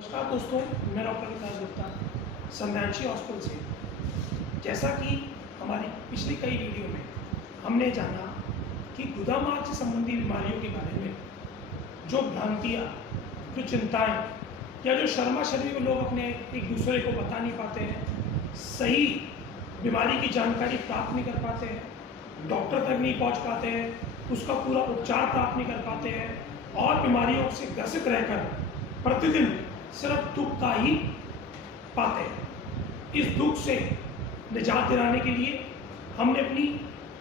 नमस्कार दोस्तों, मैं डॉक्टर विकास गुप्ता संध्यांशी हॉस्पिटल से। जैसा कि हमारी पिछली कई वीडियो में हमने जाना कि गुदामार्ग से संबंधी बीमारियों के बारे में जो भ्रांतियाँ, जो चिंताएं या जो शर्मा शर्मी में लोग अपने एक दूसरे को बता नहीं पाते हैं, सही बीमारी की जानकारी प्राप्त नहीं कर पाते हैं, डॉक्टर तक नहीं पहुँच पाते हैं, उसका पूरा उपचार प्राप्त नहीं कर पाते हैं और बीमारियों से ग्रसित रहकर प्रतिदिन सिर्फ दुख का ही पाते हैं। इस दुख से निजात दिलाने के लिए हमने अपनी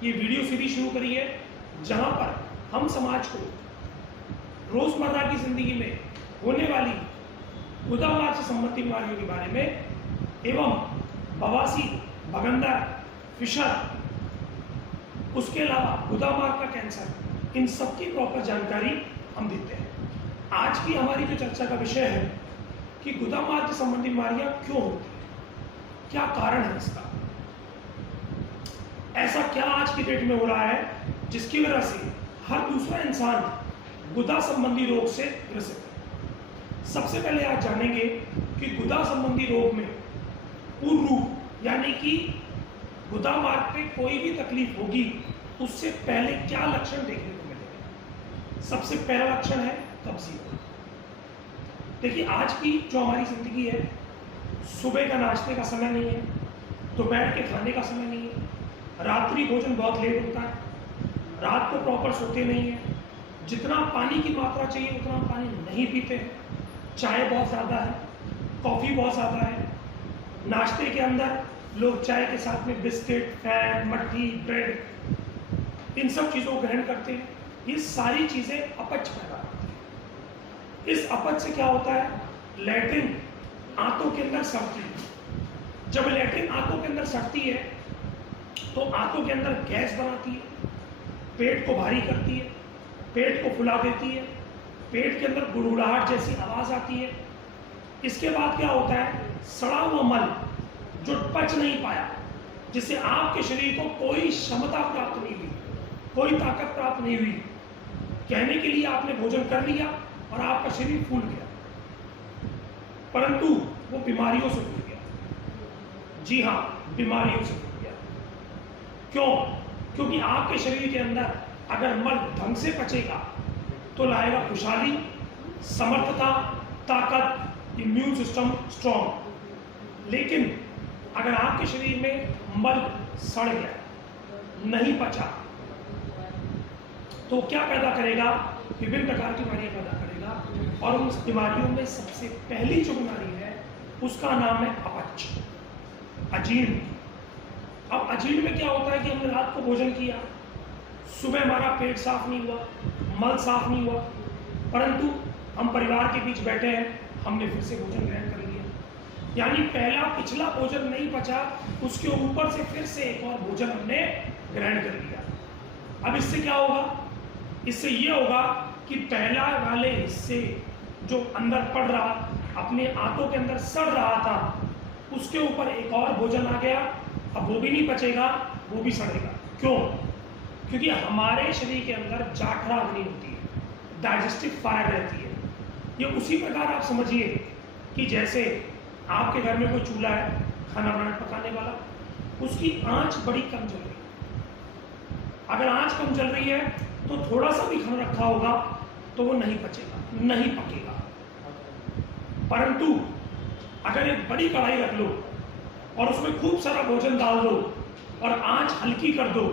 ये वीडियो सीरीज शुरू करी है, जहां पर हम समाज को रोजमर्रा की जिंदगी में होने वाली गुदामार्ग से संबंधित बीमारियों के बारे में एवं बवासीर, बगंदर, फिशर, उसके अलावा गुदामार्ग का कैंसर, इन सब की प्रॉपर जानकारी हम देते हैं। आज की हमारी जो चर्चा का विषय है कि गुदामार्ग से संबंधित बीमारियां क्यों होती हैं, क्या कारण है इसका, ऐसा क्या आज की डेट में हो रहा है जिसकी वजह से हर दूसरा इंसान गुदा संबंधी रोग से ग्रसित है। सबसे पहले आज जानेंगे कि गुदा संबंधी रोग में पूर्व रूप यानी कि गुदामार्ग पे कोई भी तकलीफ होगी उससे पहले क्या लक्षण देखने को मिलेंगे। सबसे पहला लक्षण है कब्जियत। देखिए, आज की जो हमारी जिंदगी है, सुबह का नाश्ते का समय नहीं है, दोपहर के खाने का समय नहीं है, रात्रि भोजन बहुत लेट होता है, रात को प्रॉपर सोते नहीं है, जितना पानी की मात्रा चाहिए उतना पानी नहीं पीते हैं, चाय बहुत ज़्यादा है, कॉफ़ी बहुत ज़्यादा है, नाश्ते के अंदर लोग चाय के साथ में बिस्किट, फैन, मट्ठी, ब्रेड, इन सब चीज़ों को ग्रहण करते हैं। ये सारी चीज़ें अपच पैदा करती हैं। इस अपच से क्या होता है, लैट्रिन आंतों के अंदर सड़ती है। जब लैट्रिन आंतों के अंदर सड़ती है तो आंतों के अंदर गैस बनाती है, पेट को भारी करती है, पेट को फुला देती है, पेट के अंदर गुड़गुड़ाहट जैसी आवाज़ आती है। इसके बाद क्या होता है, सड़ा हुआ मल जो पच नहीं पाया, जिससे आपके शरीर को कोई क्षमता प्राप्त नहीं हुई, कोई ताकत प्राप्त नहीं हुई, कहने के लिए आपने भोजन कर लिया और आपका शरीर फूल गया, परंतु वो बीमारियों से फूल गया। जी हाँ, बीमारियों से फूल गया। क्यों? क्योंकि आपके शरीर के अंदर अगर मल ढंग से पचेगा तो लाएगा खुशहाली, समर्थता, ताकत, इम्यून सिस्टम स्ट्रॉन्ग। लेकिन अगर आपके शरीर में मल सड़ गया, नहीं पचा, तो क्या पैदा करेगा, विभिन्न प्रकार की बीमारियां पैदा करेगा। और उन बीमारियों में सबसे पहली जो बीमारी है उसका नाम है अपच, अजीर्ण। अब अजीर्ण में क्या होता है कि हमने रात को भोजन किया, सुबह हमारा पेट साफ नहीं हुआ, मल साफ नहीं हुआ, परंतु हम परिवार के बीच बैठे हैं, हमने फिर से भोजन ग्रहण कर लिया, यानी पिछला भोजन नहीं पचा, उसके ऊपर से फिर से एक और भोजन हमने ग्रहण कर लिया। अब इससे क्या होगा, इससे ये होगा कि पहला वाले हिस्से जो अंदर पड़ रहा, अपने आंतों के अंदर सड़ रहा था, उसके ऊपर एक और भोजन आ गया। अब वो भी नहीं पचेगा, वो भी सड़ेगा। क्यों? क्योंकि हमारे शरीर के अंदर जाठरा अग्नि होती है, डाइजेस्टिव फायर रहती है। ये उसी प्रकार आप समझिए कि जैसे आपके घर में कोई चूल्हा है खाना पकाने वाला, उसकी आंच बड़ी कम जल रही है। अगर आंच कम जल रही है तो थोड़ा सा भी खाना रखा होगा तो वो नहीं पचेगा, नहीं पकेगा। परंतु अगर एक बड़ी कढ़ाई रख लो और उसमें खूब सारा भोजन डाल दो और आंच हल्की कर दो,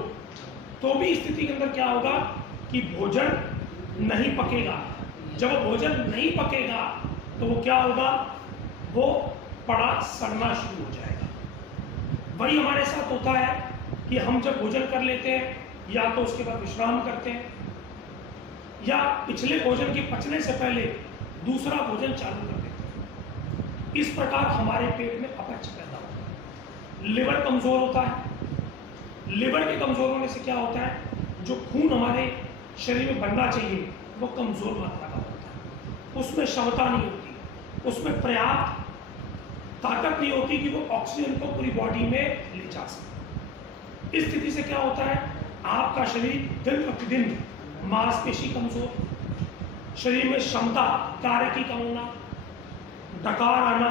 तो भी स्थिति के अंदर क्या होगा कि भोजन नहीं पकेगा। जब भोजन नहीं पकेगा तो वो क्या होगा, वो पड़ा सड़ना शुरू हो जाएगा। वही हमारे साथ होता है कि हम जब भोजन कर लेते हैं या तो उसके बाद विश्राम करते हैं, या पिछले भोजन के पचने से पहले दूसरा भोजन चालू कर देते हैं। इस प्रकार हमारे पेट में अपच पैदा होता है। लिवर कमजोर होता है। लिवर के कमजोर होने से क्या होता है, जो खून हमारे शरीर में बनना चाहिए वो कमजोर मात्रा का होता है, उसमें क्षमता नहीं होती, उसमें पर्याप्त ताकत नहीं होती कि वो ऑक्सीजन को पूरी बॉडी में ले जा सके। इस स्थिति से क्या होता है, आपका शरीर दिन प्रतिदिन मांसपेशी कमजोर, शरीर में क्षमता कार्य की कम होना, डकार आना,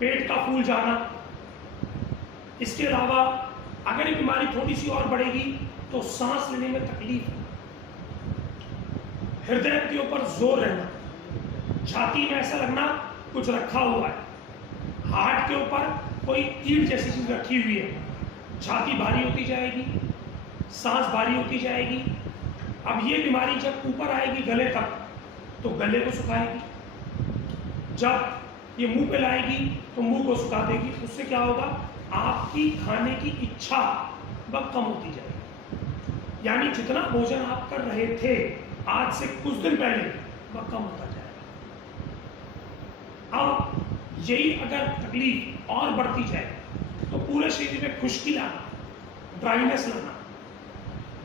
पेट का फूल जाना। इसके अलावा अगर ये बीमारी थोड़ी सी और बढ़ेगी तो सांस लेने में तकलीफ, हृदय के ऊपर जोर रहना, छाती में ऐसा लगना कुछ रखा हुआ है, हार्ट के ऊपर कोई ईंट जैसी चीज रखी हुई है, छाती भारी होती जाएगी, सांस भारी होती जाएगी। अब ये बीमारी जब ऊपर आएगी गले तक तो गले को सुखाएगी, जब ये मुंह पे लाएगी तो मुंह को सुखा देगी। उससे क्या होगा, आपकी खाने की इच्छा वह कम होती जाएगी, यानी जितना भोजन आप कर रहे थे आज से कुछ दिन पहले वह कम होता जाएगा। अब यही अगर तकलीफ और बढ़ती जाए तो पूरे शरीर में खुश्की लाना, ड्राइनेस लाना,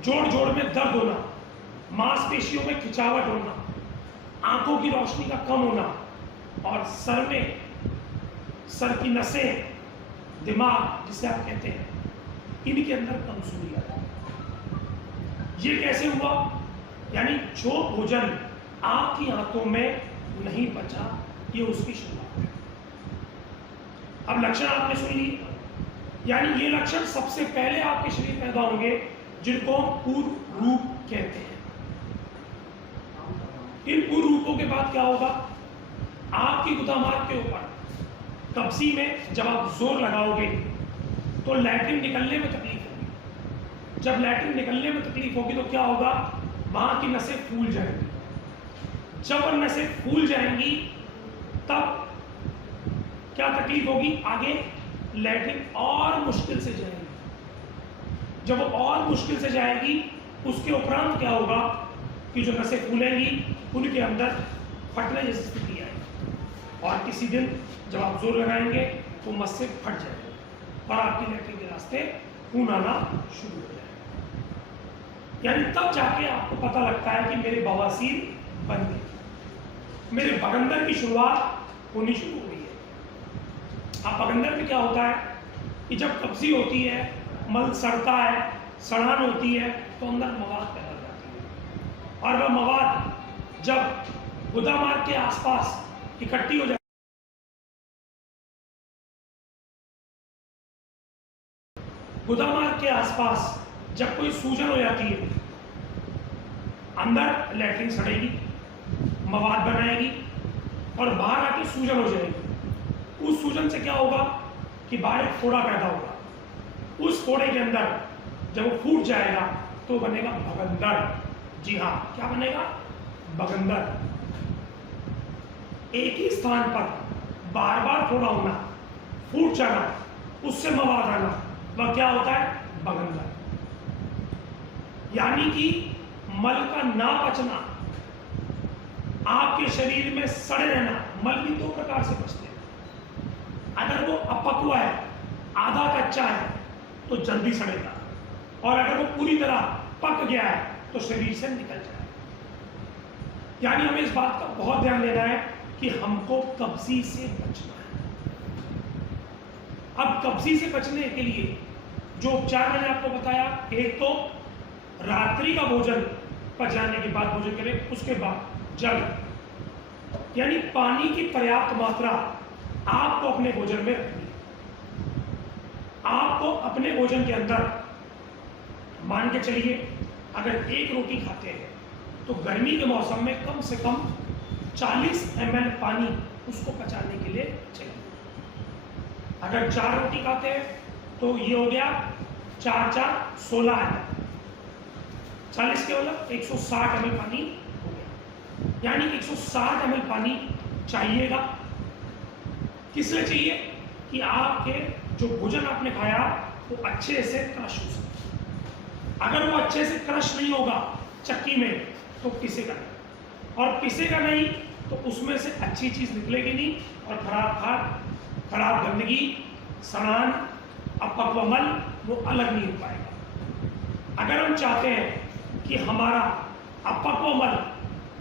जोड़ जोड़ में दर्द होना, मांसपेशियों में खिंचावट होना, आंखों की रोशनी का कम होना और सर में, सर की नसें, दिमाग जिसे आप कहते हैं, इनके अंदर कमजोरी आ जाती। ये कैसे हुआ, यानी जो भोजन आपकी आंतों में नहीं बचा, ये उसकी शुरुआत है। अब लक्षण आपने सुन ली, यानी ये लक्षण सबसे पहले आपके शरीर पैदा होंगे जिनको हम पूर्व रूप कहते हैं। इन पूर्व रूपों के बाद क्या होगा, आपकी गुदामार्ग के ऊपर कब्जी में जब आप जोर लगाओगे तो लैट्रिन निकलने में तकलीफ होगी। जब लैट्रिन निकलने में तकलीफ होगी तो क्या होगा, वहां की नसें फूल जाएंगी। जब वो नसें फूल जाएंगी तब क्या तकलीफ होगी, आगे लैट्रिन और मुश्किल से जाएगी। जब वो और मुश्किल से जाएगी उसके उपरांत क्या होगा कि जो नसें फूलेंगी उनके अंदर फटने जैसी स्थिति आएगी और किसी दिन जब आप जोर लगाएंगे तो मस से फट जाएगा और आपकी लैट्रिन के रास्ते खून आना शुरू हो जाएगा। यानी तब जाके आपको पता लगता है कि मेरे बवासीर बन गई, मेरे बगंदर की शुरुआत होनी शुरू हुई है। अब बगंदर में क्या होता है कि जब कब्जी होती है, मल सड़ता है, सड़ान होती है तो अंदर मवाद पैदा हो जाती है और वह मवाद जब गुदामार्ग के आसपास इकट्ठी हो जाती है, गुदामार्ग के आसपास जब कोई सूजन हो जाती है, अंदर लैट्रिन सड़ेगी, मवाद बनाएगी और बाहर आके सूजन हो जाएगी। उस सूजन से क्या होगा कि बाहर एक फोड़ा पैदा होगा। उस फोड़े के अंदर जब वो फूट जाएगा तो बनेगा बगंदर। जी हाँ, क्या बनेगा, बगंदर। एक ही स्थान पर बार बार फोड़ा होना, फूट जाना, उससे मवाद आना, वह क्या होता है, बगंदर। यानी कि मल का ना पचना, आपके शरीर में सड़े रहना। मल भी दो प्रकार से पचते हैं, अगर वो अपक्व है, आधा कच्चा है तो जल्दी सड़ेगा और अगर वो पूरी तरह पक गया है तो शरीर से निकल जाए। यानी हमें इस बात का बहुत ध्यान देना है कि हमको कब्जी से बचना है। अब कब्जी से बचने के लिए जो उपचार मैंने आपको बताया, एक तो रात्रि का भोजन पच जाने के बाद भोजन करें, उसके बाद जल यानी पानी की पर्याप्त मात्रा आपको अपने भोजन में रखनी है। आपको अपने भोजन के अंदर मान के चलिए अगर एक रोटी खाते हैं तो गर्मी के मौसम में कम से कम 40 ml पानी उसको पचाने के लिए चाहिए। अगर 4 रोटी खाते हैं तो ये हो गया 4 4 16 ml, 40 के मतलब 160 ml पानी हो गया। यानी 160 ml पानी चाहिएगा। किस लिए चाहिए कि आपके जो भोजन आपने खाया वो अच्छे से क्रश हो सके। अगर वो अच्छे से क्रश नहीं होगा चक्की में तो पिसेगा नहीं, और पिसेगा नहीं तो उसमें से अच्छी चीज निकलेगी नहीं और खराब खाद, खराब गंदगी, सड़ान, अपक्व मल वो अलग नहीं हो पाएगा। अगर हम चाहते हैं कि हमारा अपक्व मल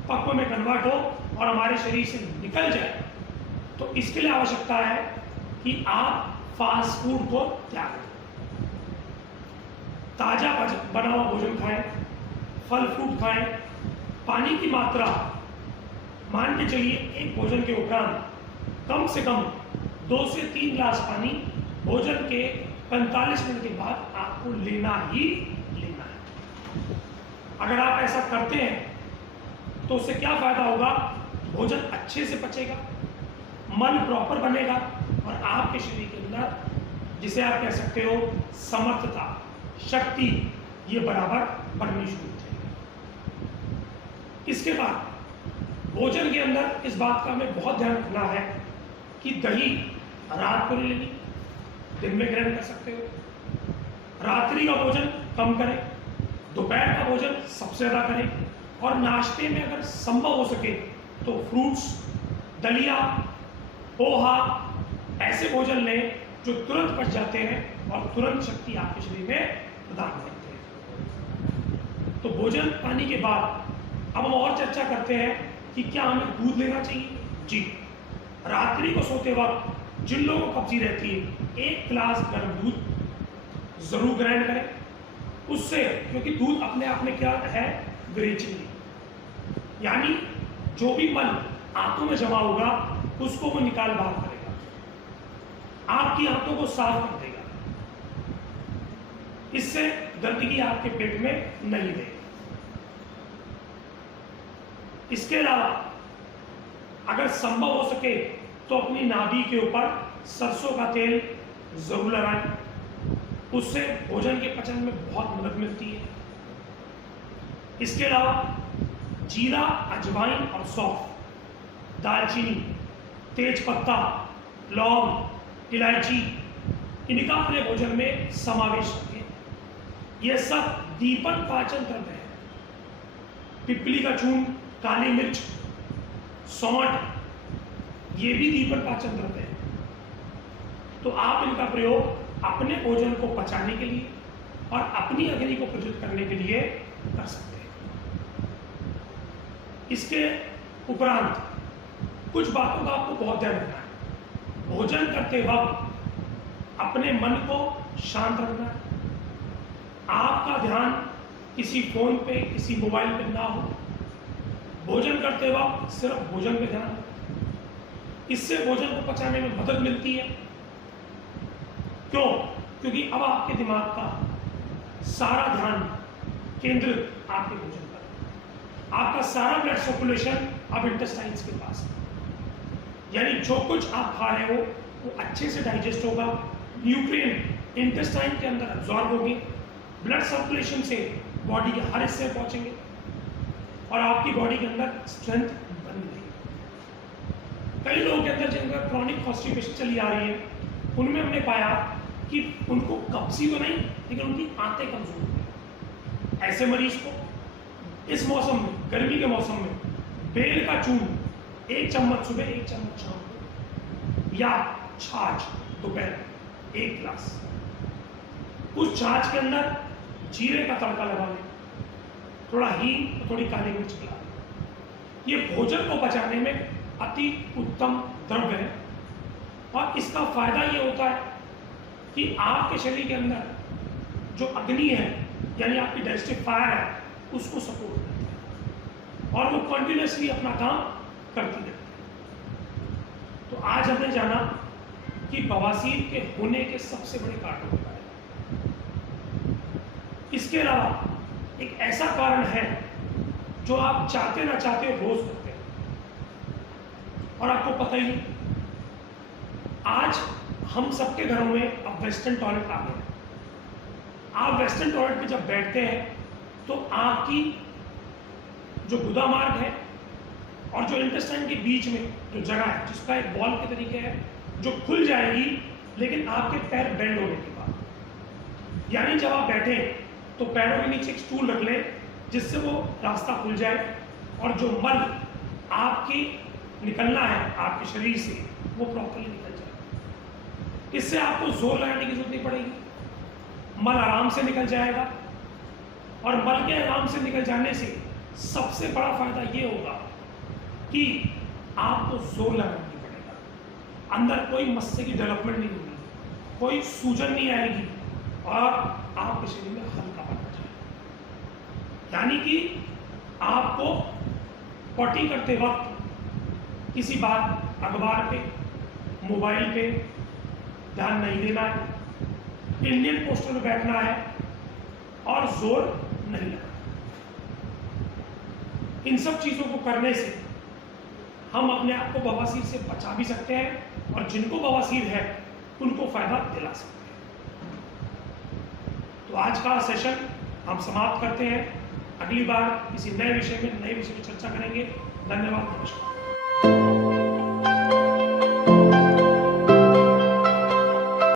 पक्व में कन्वर्ट हो और हमारे शरीर से निकल जाए तो इसके लिए आवश्यकता है कि आप फास्ट फूड को त्याग दें, ताजा बना हुआ भोजन खाएं, फल फ्रूट खाएं, पानी की मात्रा मान के चलिए एक भोजन के उपरांत कम से कम 2 से 3 गिलास पानी भोजन के 45 मिनट के बाद आपको लेना ही लेना है। अगर आप ऐसा करते हैं तो उससे क्या फायदा होगा? भोजन अच्छे से पचेगा, मन प्रॉपर बनेगा और आपके शरीर के अंदर जिसे आप कह सकते हो समर्थता, शक्ति, ये बराबर बढ़नी शुरू हो जाएगी। इसके बाद भोजन के अंदर इस बात का हमें बहुत ध्यान रखना है कि दही रात को नहीं लेनी, दिन में ग्रहण कर सकते हो। रात्रि का भोजन कम करें, दोपहर का भोजन सबसे ज़्यादा करें और नाश्ते में अगर संभव हो सके तो फ्रूट्स, दलिया, पोहा ऐसे भोजन लें जो तुरंत पच जाते हैं और तुरंत शक्ति आपके शरीर में प्रदान करते हैं। तो भोजन पानी के बाद अब हम और चर्चा करते हैं कि क्या हमें दूध लेना चाहिए। जी, रात्रि को सोते वक्त जिन लोगों को कब्जी रहती है 1 गिलास गर्म दूध जरूर ग्रहण करें। उससे, क्योंकि दूध अपने आप में क्या है, विरेचनीय, यानी जो भी मल आंतों में जमा होगा उसको वो निकाल बाहर करेगा, आपकी आंतों को साफ कर देगा, इससे गंदगी आपके पेट में नहीं रहेगी। इसके अलावा अगर संभव हो सके तो अपनी नाभि के ऊपर सरसों का तेल जरूर लगाएं, उससे भोजन के पचन में बहुत मदद मिलती है। इसके अलावा जीरा, अजवाइन और सौंफ, दालचीनी, तेज पत्ता, लौंग, इलायची, इनका अपने भोजन में समावेश रखें। यह सब दीपन पाचन द्रव्य है। पिपली का चूर्ण, काली मिर्च, सौंठ, ये भी दीपन पाचन द्रव्य है। तो आप इनका प्रयोग अपने भोजन को पचाने के लिए और अपनी अग्नि को प्रज्वलित करने के लिए कर सकते हैं। इसके उपरांत कुछ बातों का आपको बहुत ध्यान रखना है। भोजन करते वक्त अपने मन को शांत रखना है। आपका ध्यान किसी फोन पे, किसी मोबाइल पे ना हो। भोजन करते वक्त सिर्फ भोजन पे ध्यान रखें। इससे भोजन को पचाने में मदद मिलती है। क्यों? क्योंकि अब आपके दिमाग का सारा ध्यान केंद्रित आपके भोजन पर है। आपका सारा ब्लड सर्कुलेशन अब इंटेस्टाइन्स के पास है, यानी जो कुछ आप खा रहे हो वो अच्छे से डाइजेस्ट होगा, न्यूट्रिएंट इंटेस्टाइन के अंदर अब्सॉर्ब होंगे, ब्लड सर्कुलेशन से बॉडी के हर हिस्से पहुंचेंगे और आपकी बॉडी के अंदर स्ट्रेंथ बन गई। कई लोगों के अंदर जिनका क्रॉनिक कॉन्स्टिपेशन चली आ रही है, उनमें हमने पाया कि उनको कब्जी तो नहीं, लेकिन उनकी आंतें कमजोर हो गई। ऐसे मरीज को इस मौसम में, गर्मी के मौसम में, बेल का चूर्ण 1 चम्मच सुबह, 1 चम्मच शाम को, या छाछ दोपहर 1 गिलास, उस छाछ के अंदर जीरे का तड़का लगा लें, थोड़ा हींग और थोड़ी काली मिर्च मिला लें। ये भोजन को पचाने में अति उत्तम द्रव्य है और इसका फायदा ये होता है कि आपके शरीर के अंदर जो अग्नि है, यानी आपकी डाइजेस्टिव फायर है, उसको सपोर्ट करती है और वो कंटिन्यूसली अपना काम करती रहती है। तो आज हमने जाना कि बवासीर के होने के सबसे बड़े कारणों के बारे में। इसके अलावा एक ऐसा कारण है जो आप चाहते ना चाहते रोज करते हैं और आपको पता ही नहीं। आज हम सबके घरों में अब वेस्टर्न टॉयलेट आ गए। आप वेस्टर्न टॉयलेट पे जब बैठते हैं तो आपकी जो गुदा मार्ग है और जो इंटेस्टाइन के बीच में जो जगह है, जिसका एक बॉल के तरीके है, जो खुल जाएगी, लेकिन आपके पैर बेंड होने के बाद। यानी जब आप बैठे तो पैरों के नीचे एक स्टूल रख लें जिससे वो रास्ता खुल जाए और जो मल आपकी निकलना है आपके शरीर से वो प्रॉपर्ली निकल जाए। इससे आपको जोर लगाने की जरूरत नहीं पड़ेगी, मल आराम से निकल जाएगा और मल के आराम से निकल जाने से सबसे बड़ा फायदा ये होगा कि आपको जोर लगाना नहीं पड़ेगा, अंदर कोई मस्से की डेवलपमेंट नहीं होगी, कोई सूजन नहीं आएगी और आपके शरीर में हल्कापन आ जाएगा। यानी कि आपको पॉटी करते वक्त किसी बात अखबार पे मोबाइल पे ध्यान नहीं देना है, इंडियन पोस्टर में बैठना है और जोर नहीं लगाना। इन सब चीजों को करने से हम अपने आप को बवासीर से बचा भी सकते हैं और जिनको बवासीर है उनको फायदा दिला सकते हैं। तो आज का सेशन हम समाप्त करते हैं। अगली बार किसी नए विषय में चर्चा करेंगे। धन्यवाद, नमस्कार।